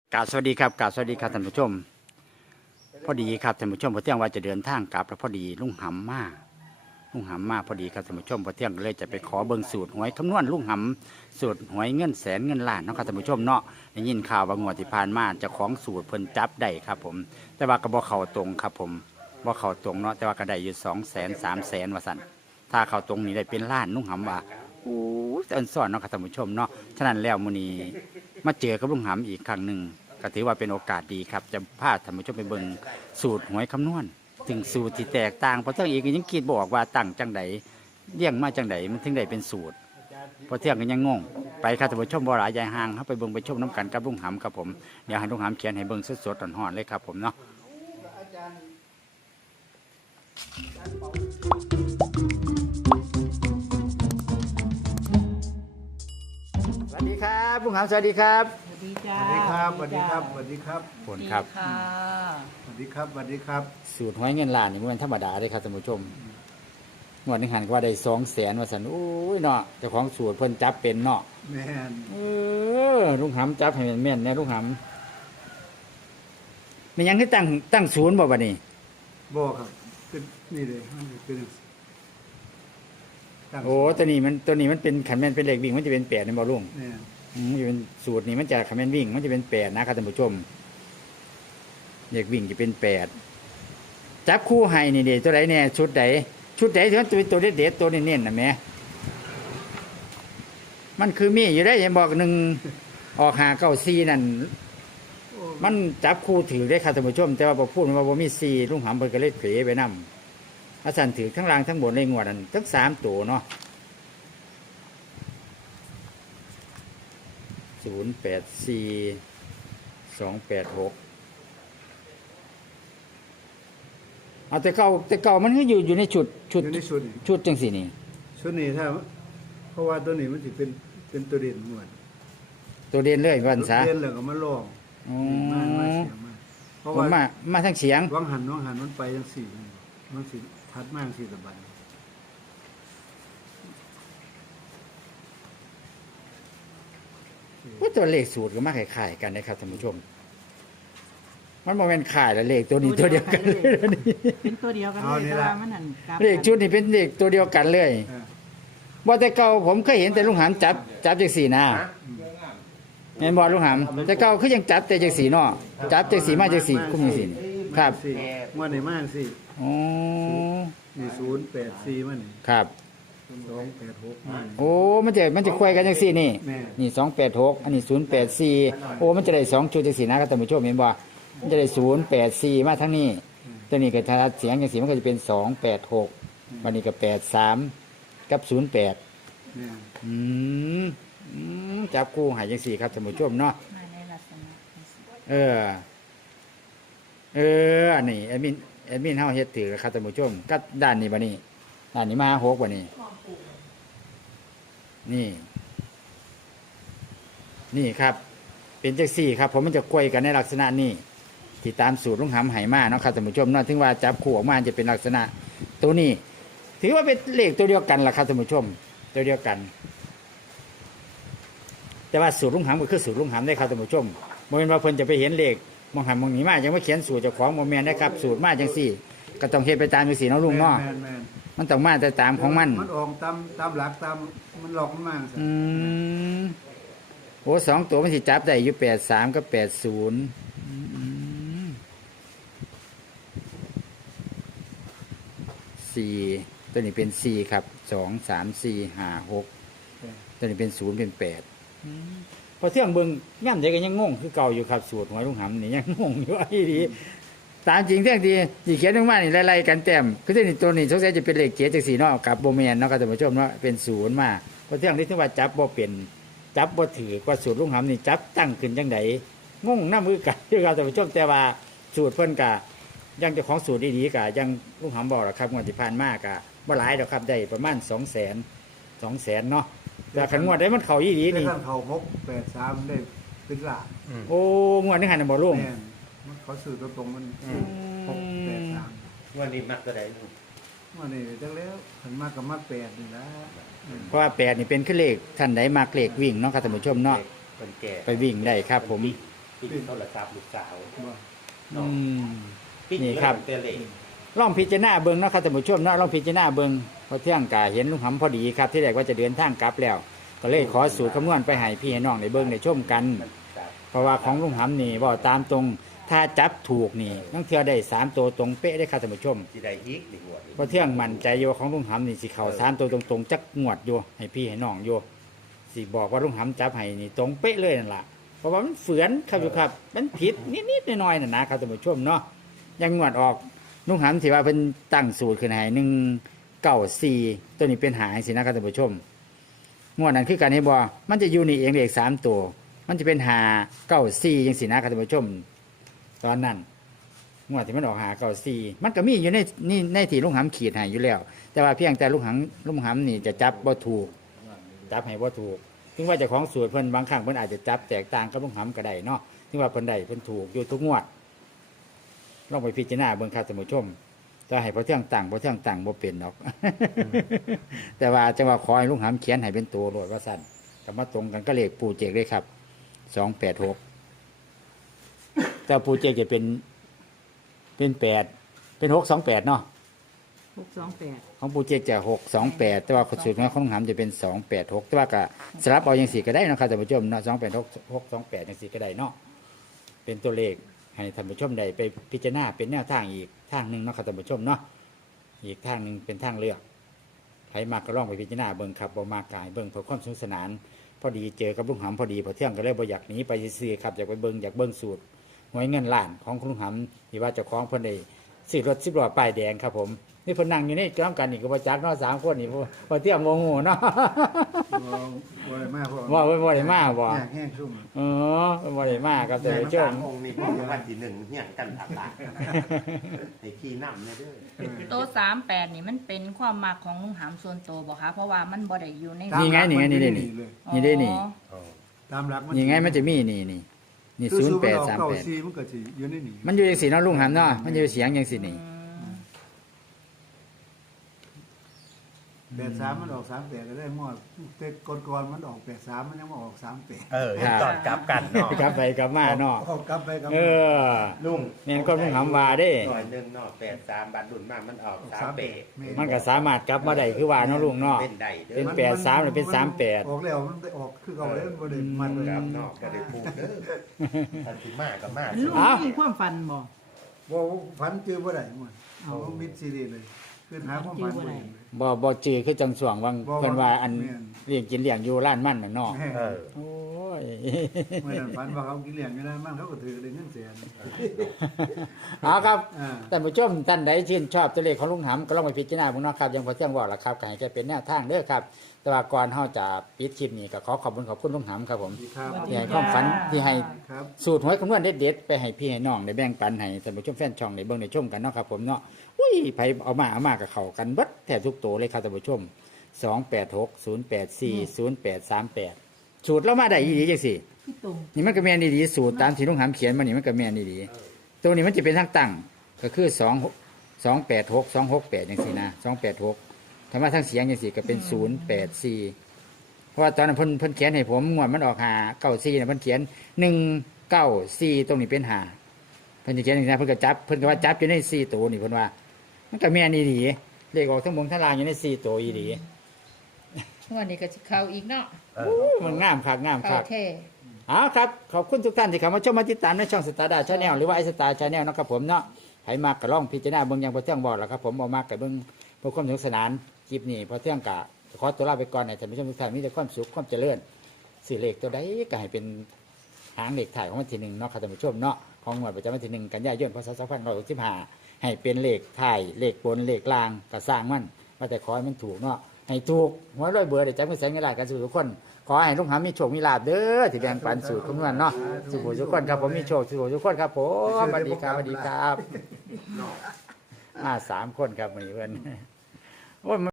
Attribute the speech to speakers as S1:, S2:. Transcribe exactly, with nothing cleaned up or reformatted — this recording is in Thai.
S1: กราบสวัสดีครับกราบสวัสดีครับท่านผู้ชมพอดีครับท่านผู้ชมพอเที่ยงว่าจะเดินทางกลับแล้วพอดีลุงหำมาลุงหำมาพอดีครับท่านผู้ชมพอเที่ยงเลยจะไปขอเบิ่งสูตรหวยคำนวณลุงหำสูตรหวยเงินแสนเงินล้านเนาะครับท่านผู้ชมเนาะได้ยินข่าวว่างวดที่ผ่านมาเจะของสูตรเพิ่นจับได้ครับผมแต่ว่าก็บ่เข้าตรงครับผมบ่เข้าตรงเนาะแต่ว่าก็ได้อยู่สองแสนสามแสนว่าสั่นถ้าเข้าตรงนี้ได้เป็นล้านลุงหำว่าโอ้ยอันซ่อนเนาะครับท่านผู้ชมเนาะฉะนั้นแล้วมื้อนี้มาเจอกับลุงหำอีกครั้งหนึ่งก็ถือว่าเป็นโอกาสดีครับจะพาท่านผู้ชมไปเบิ่งสูตรหวยคำนวณถึงสูตรที่แตกต่างเพราะเที่ยงอีกยังคิดบอกว่าตั้งจังใดเลี้ยงมาจังใดมันถึงได้เป็นสูตรเพราะเที่ยงก็ยังงงไปครับท่านผู้ชมบ่หลายยายห่างเข้าไปเบิ่งไปชมน้ำกันกับลุงหำครับผมเดี๋ยวให้ลุงหำเขียนให้เบิ่งสดๆร้อนๆเลยครับผมเนาะสวัสดีครับลุงหำสวัสดีครับ
S2: สวัสดีจ้า
S3: สวัสดีครับสวัสดีครับสวัสดีครับ
S1: ผลครับ
S2: ค่ะ
S3: สวัสดีครับสวัสดีครับ
S1: สูตรหวยเงินล้านนี่มันธรรมดาเลยครับท่านผู้ชมงวดหนึงหันก็ว่าได้สองแสนว่าสันโอ้ยเนาะเจ้าของสูตรเพิ่นจับเป็นเนาะ
S3: แม่น
S1: เออลุงหำจับให้แม่นๆนะลุงหำมันยังคือตั้งตั้งศูนย์บ่บัดนี้
S3: บอกครับเป็นนี่เลยมันเป็นตั้ง
S1: โอ้ตัวนี้มันตัวนี้มันเป็นขันแม่นเป็นเลขวิ่งมันจะเป็นแปดนี่บ่ลุง
S3: แม่น
S1: อืมมันจะเป็นสูตรนี้มันจะขันแม่นวิ่งมันจะเป็นแปดนะครับท่านผู้ชมเลขวิ่งจะเป็นแปดจับคู่ให้นี่เด้ตัวไหนแน่ชุดไหนชุดไหนที่มันตัวตัวเด็ดๆตัวเน้นๆน่ะแหม่มันคือมีอยู่ได้ยังบอกหนึ่งออกหาเก้าซีนั่น
S3: โอ้
S1: มันจับคู่ถือได้ค่ะท่านผู้ชมแต่ว่าพอพูดว่าบ่มีซีลุงหำเพิ่นก็เลยเผลไปนำอาสันถือทั้งล่างทั้งบนในงวดนั้นทั้งสามตัวเนาะศูนย์แปดสี่สองแปดหกเอาแต่เก่าแต่เก่ามันก็อยู่อยู่ในชุดชุด
S3: อยู่ในชุดนี่
S1: ชุดจังสี่นี่
S3: ชุดนี้ถ้าเพราะว่าตัวนี้มันจะเป็นเป็นตัวเด่นหมวด
S1: ตัวเด่นเลยวันซะ
S3: เด่นแล้วก็มาลอง
S1: อ๋อ
S3: มามาเสียงมาเพราะ
S1: ผม
S3: ว่า
S1: มามาทั้งเสียง
S3: วังหันวังหันมันไปจังสี่มันมันสิทัดมากสี่ตะบัน
S1: ว่าตัวเลขสูตรก็มาคล้ายๆกันนะครับท่านผู้ชม มันโมเมนต์ขายแล้วเลขตัวนี้ตัวเดียวกันเลยนะนี่
S2: เป็นตัวเดียวกันเลยแต่ว่ามันนั่นกลับ
S1: เลขชุดนี่เป็นเลขตัวเดียวกันเลย
S3: เออ
S1: ว่าแต่เก่าผมเคยเห็นแต่ลุงหำจับจับจากสีหน้าแม่นบอลุงหำแต่เก่าคือยังจับแต่จากสีเนอจับจากสีมาจากสีคุ้มจากสีนี่ครับ
S3: สี่งวดนี้มากสี่
S1: อ๋อ
S3: นี่ศูนย์แปดสี่มันนี่
S1: ครับ
S3: สองแปดหกมัน
S1: โอ้มันจะมันจะคุยกันจากสีนี่
S3: แม่
S1: นี่สองแปดหกอันนี้ศูนย์แปดสี่โอ้มันจะได้สองชุดจากสีนะครับท่านผู้ชมเห็นบ่มันจะได้ศูนย์แปดสี่มาทั้งนี้ตัวนี้ก็ถ้าเสียงจากสีมันก็จะเป็นสองแปดหกวันนี้ก็แปดสามกับศูนย์แปด
S3: แม่
S1: อืมอืมจับคู่ใหายจังสี่ครับท่านผู้ชมเนาะ
S2: มาในลักษณะ
S1: เออ เอออันนี้แอดมินแอดมินเฮาเฮ็ดถือครับท่านผู้ชมก็ด้านนี้บัดนี้ด้านนี้มาหกบัดนี้ นี่ นี่ครับ เป็นจังสี่ครับ ผมมันจะกล้วยกันในลักษณะนี้ที่ตามสูตรลุงหำไหมาเนาะครับท่านผู้ชมเนาะถึงว่าจับคู่ออกมาจะเป็นลักษณะ ตัวนี้ ถือว่าเป็นเลขตัวเดียวกันล่ะครับท่านผู้ชม ตัวเดียวกัน แต่ว่าสูตรลุงหำก็คือสูตรลุงหำได้ครับท่านผู้ชมโมเมนต์ว่าเพิ่นจะไปเห็นเลขมองหันมองหนีมายังไม่เขียนสูตรเจ้าของโมเมนต์นะครับสูตรมาจังสี่ ก็ต้องเฮ็ดไปตามจังสี่เนาะลุงเนาะ
S3: แม่นแม่น
S1: มันต้องมาแต่ตามของมัน
S3: มันออกตามตามหลักตามมันหลอกมันมาก
S1: อืมโอ้สองตัวมันสิจับได้อยู่แปดสามกับแปดศูนย์สี่ตัวนี้เป็นสี่ครับสองสามสี่ห้าหกตัวนี้เป็นศูนย์เป็นแปดพอเที่ยงเบิ่งย่ำใจก็ยังงงคือเก่าอยู่ครับสูตรหวยลุงหำนี่ยังงงอยู่ไอ้ดีตามจริงเที่ยงดีจีเขียนลงมานี่ไล่ๆกันแต้มคือตัวนี้ตัวนี้สงสัยจะเป็นเลขเจ็ดจากสี่เนาะกับโบเมนเนาะครับท่านผู้ชมเนาะเป็นศูนย์มาพอเที่ยงนี้ถึงว่าจับบ่เป็นจับบ่ถือกว่าสูตรลุงหำนี่จับตั้งขึ้นจังไดงงหน้ามือกันอยู่ครับท่านผู้ชมแต่ว่าสูตรเพิ่นกะยังเจ้าของสูตรดีๆกะยังลุงหำบอกหรอกครับงวดที่ผ่านมากะบ่หลายดอกครับได้ประมาณสองแสนสองแสนเนาะแต่ขันงวดได้มันเข่ายี่ดี
S3: ได้
S1: นี่
S3: ขั้นเขาหกแปดสามได้เป็นหลัก
S1: โอ้งวดนี้หันบ่ลุง
S3: แม่นมันเขาสื่อตัวตรงมันหกแปดสาม
S4: วันนี้มักก็ได้ลูก
S3: วันนี้จังแล้วขันมากกับมากแปดนี่ละอืม
S1: เพราะว่าแปดนี่เป็นขึ้นเลขท่านใดมากเลขวิ่งเนาะครับท่านผู้ชมเนาะ
S4: คนแก่
S1: ไปวิ่งได้ครับผม
S4: ปิดโทรศัพท์ลูกสาว
S3: บ่
S1: อืม
S4: ปิด
S1: นี่ครับ
S4: เตเล
S1: ลองพิจารณาเบิ่งเนาะครับท่านผู้ชมเนาะลองพิจารณาเบิ่งพอเที่ยงกะเห็นลุงหำพอดีครับที่แรกว่าจะเดินทางกลับแล้ว ก็เลยขอสูตรคำนวณไปให้พี่ให้น้องในเบิ่งในชมกัน เพราะว่าของลุงหำนี่บอกตามตรงถ้าจับถูกนี่ต้องเทื่อได้สามตัวตรงเป๊ะได้ครับท่านผู้ชม
S4: สิได้อีกดีกว่า
S1: พอเที่ยงมั่นใจโยของลุงหำนี่สิเข่าสามตัวตรงๆจักงวดโยให้พี่ให้น้องโยสิบอกว่าลุงหำจับให้นี่ตรงเป๊ะเลยนั่นล่ะเพราะว่ามันเฝือนครับอยู่ครับมันผิดนิดๆหน่อยๆน่ะนะครับท่านผู้ชมเนาะยังงวดออกลุงหำสิว่าเป็นตั้งสูตรขึ้นให้หนึ่งเก้าสี่ตัวนี้เป็นหายสินะครับท่านผู้ชมงวดนั้นคือการให้บอมันจะอยู่นี่เองเลขสามตัวมันจะเป็นหาเก้าสี่ยังสินะครับท่านผู้ชมตอนนั้นงวดที่มันออกหาเก้าสี่มันก็มีอยู่ในนี่ในที่ลุงหำขีดให้อยู่แล้ว แต่ว่าเพียงแต่ลุงหำลุงหำนี่จะจับบ่ถูกจับให้บ่ถูกถึงว่าเจะของสูตรเพิ่นบางครั้งเพิ่นอาจจะจับแตกต่างกับลุงหำก็ได้เนาะถึงว่าเพิ่นได้เพิ่นถูกอยู่ทุกงวดลองไปพิจารณาเบิ่งครับท่านผู้ชมแต่ให้พอเที่ยงตั้งพอเที่ยงตั้งบ่เป็นดอก แต่ว่าจะว่าขอให้ลุงหำเขียนให้เป็นตัวโลดว่าสั่นก็มาตรงกันก็เลขปู่เจกเลยครับสองแปดหกแต่ปู่เจกจะเป็นเป็นแปดเป็นหกสองแปดเนาะ
S2: หกสองแปด
S1: ของปูเจกจะหกสองแปดแต่ว่าสูตรของของหำจะเป็นสองแปดหกแต่ว่าก็สลับเอาอย่างสี่ก็ได้นะครับท่านผู้ชมเนาะสองแปดหกหกสองแปดอย่างสี่ก็ได้เนาะเป็นตัวเลขให้ท่านผู้ชมได้ไปพิจารณาเป็นแนวทางอีกทางหนึ่งเนาะครับท่านผู้ชมเนาะอีกทางหนึ่งเป็นทางเลือกใครมากก็ลองไปพิจารณาเบิ่งครับบ่มากกายเบิ่งเพื่อความสนุกสนาน พอดีเจอกับลุงหำพอดีพอเที่ยงก็เลยบ่อยากหนีไปซื้อครับอยากไปเบิ่งอยากเบิ่งสูตรหวยเงินล้านของลุงหำที่ว่าเจ้าของเพิ่นได้ซื้อรถสิบล้อป้ายแดงครับผมนี่เพิ่นนั่งอยู่นี่จ้องกันนี่ก็บ่จักเนาะสามคนนี่พอเที่ยงโมโหเนาะ
S3: บ่บ่ได้มาเพราะ
S1: ว่าบ่ได้มาบ่
S3: แห้งแห้งซุ่ม
S1: เออบ่ได้มาครับแต่ผู้ช
S4: สาม มองค์นี่พอวันที่หนึ่งเฮียงกันถักตาให้ขี้น้ำเลยเด้อ
S5: โตสามแปดนี่มันเป็นความมักของลุงหำส่วนโตวบอกคะเพราะว่ามันบ่ได้อยู่ใน
S1: นี่ไงนี่ไงนี่ได้นี่
S3: เลย
S1: นี่ได้นี่
S5: อ๋อ
S3: ตามหลักมัน
S1: นี่ไงมันจะมีนี่นี่นี่
S3: คือ
S1: ศูนย์
S3: สู
S1: แป
S3: ต
S1: ด
S3: ร
S1: สาม
S3: เก่า
S1: แปด
S3: ซีมันก็สิอยู่ในนี่
S1: มันอยู่จังซี่เนาะลุงหำเนาะมันอยู่เสียงจังซี่นี่
S5: อืม
S3: แปดสามมันออกสามแปดก็ได้งวดแต่ก่อนๆมันออกแปดสามมันยังมาออกสามแปด
S4: เออเห็นตอนกลับกันเนาะ
S1: กลับไปกลับมาเนาะ
S3: ออกกลับไปกลับ
S1: เอ
S3: มา
S1: อ
S4: ลุง
S1: แม่นก็ลุงหำว่าเด้
S4: หน่อยหนึ่งเนาะแปดสามบาทดุนมากมันออกสามเปด
S1: มันก็สามารถกลับมาได้คือว่าเนาะลุงเนาะ
S4: เป็นได้เด้
S1: เป็
S4: อน
S1: แปดสามหรือเป็นสามแปด
S3: ออกแล้วมันไปออกคือเก่าเลยมันบ่ได้มันเลย
S4: ครับเนาะก็ได้พูดเด้อทันสิมากก็มาก
S2: ลูกมีความฝันบ่
S3: ว่าฝันเจอบ่ได้มันเอามิดซีรีส์เลยคือหาความฝันบ่ได้เลย
S1: บ่บ่จือคือจังสวงวัง
S3: บ่
S1: เพิ่นว่าอัน
S3: แม่น
S1: เลี้ยงกินเลี้ยงอยู่ร้านมันน่ะเนาะ
S3: แม่
S4: เออ
S1: โอ้ย
S3: เมื่อนั้นฝันว่าเขากินเลี้ยงอยู่นั้นมันเขาก็ถือได้เงินแสน
S1: เอาครับ
S3: อ่า
S1: ท่านผู้ชมท่านใดชื่นชอบตัวเลขของลุงหำก็ลองไปพิจารณาเบิ่งเนาะครับอยังพอเที่ยงบอกล่ะครับก็ให้แค่เป็นแนวทางเด้อครับ แต่ว่าก่อนเฮาจะปิดคลิปนี้ก็ขอขอบคุณขอบคุณลุงหำครับผม
S3: ดีครับ
S1: ที่ให้ความฝันที่ให้
S3: ครับ
S1: สูตรหวยคำนวณเด็ดๆไปให้พี่ให้น้องได้แบ่งปันให้ท่านผู้ชมแฟนช่องได้เบิ่งได้ชมกันเนาะครับผมเนาะอุ้ยไผเอามาเอามากับเขากันเบิดแทบทุกตัวเลยครับท่านผู้ชมสองแปดหก ศูนย์แปดสี่ ศูนย์แปดสามแปดสูตรเรามาได้อีหลีจังซี่
S2: พี่ตรง
S1: นี่มันก็แม่นดีๆสูตรตามที่ลุงหำเขียนมานี่มันก็แม่นดีๆตัวนี้มันจะเป็นทางตั้งก็คือสองสองแปดหกสองหกแปดอย่างสี่นะสองแปดหกธรรมะทั้งเสียงอย่างสี่ก็เป็นศูนย์แปดสี่เพราะว่าตอนนั้นเพิ่นเพิ่นเขียนให้ผมงวดมันออกหาเก้าสี่นะเพิ่นเขียนหนึ่งเก้าสี่ตรงนี้เป็นหาเพิ่นจะเขียนอย่างนี้นะเพิ่นก็จับเพิ่นก็ว่าจับอยู่ในสี่ตัวนี่เพิ่นว่า มันก็แม่นดีๆเลขออกทั้งบนทั้งล่างอยู่ในสี่ตัวอีดี
S5: วันนี้ก็สิเข้าอีกเนาะ
S4: เออ
S1: มันงามคักงามคั
S5: เข้าก แท้
S1: เอาครับขอบคุณทุกท่านที่เข้ามาชมมาติดตามในช่องสตาร์ดาชาแนลหรือว่าไอสตาร์ชาแนลนะครับผมเนาะใครมากก็ลองพิจารณาเบิ่งอย่างพอเที่ยงบอกแหละครับผมเอามากกับเบิ่งเพื่อความสนุกสนานคลิปนี้พอเที่ยงกะขอตัวลาไปก่อนให้ท่านผู้ชมทุกท่านมีแต่ความสุขความเจริญสื่อเลขตัวใดก็ให้เป็นหางเลขถ่ายของวันที่หนึ่งเนาะครับท่านผู้ชมเนาะของงวดประจำวันที่หนึ่งกันยายนพศสองพันร้อยหกสิบห้าให้เป็นเลขถ่ายเลขบนเลขล่างก็สร้างมันว่าแต่ขอให้มันถูกเนาะให้ถูกหัวร้อยเบื่อเดี๋ยวจะไม่ใส่เงินหลายกันสู่ทุกคน ขอให้ลุงหำมีโชคมีลาภเด้อที่แบ่งปันสู่ทุกคนเนาะสู่ผู้ทุกคนครับผมมีโชคสู่ผู้ทุกคนครับผมสวัสดีครับสวัสดีครับมาสามคนครับวันนี้เพื่อนโอ้ย